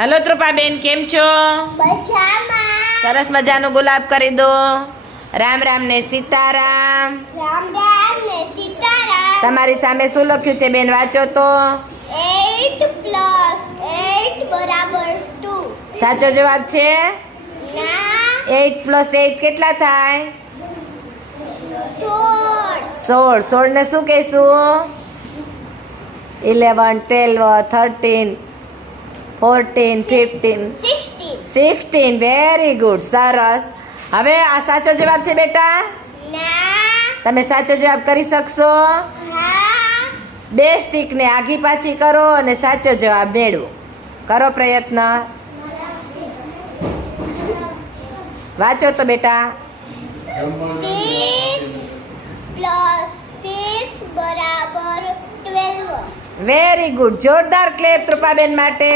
Hello ત્રુપાબેન, કેમ છો? સરસ મજાનું ગુલાબ કરી દો. રામ રામ ને સીતારામ. રામ રામ ને સીતારામ. તમારી સામે શું લખ્યું છે બેન, વાંચો તો. 8 + 8 = 2. સાચો જવાબ છે. ના 8 + 8 કેટલા થાય? 16. 16 ને શું કહેશું? 11 12 13 14 15 16. વેરી ગુડ, સરસ. હવે આ સાચો જવાબ છે બેટા. ના તમે સાચો જવાબ કરી શકશો? હા. 2 સ્ટીકને આગી પાછી કરો અને સાચો જવાબ મેળવો. કરો પ્રયત્ન. વાંચો તો બેટા. 6 + 6 = 12. વેરી ગુડ, જોરદાર ક્લેપ ત્રુપાબેન માટે.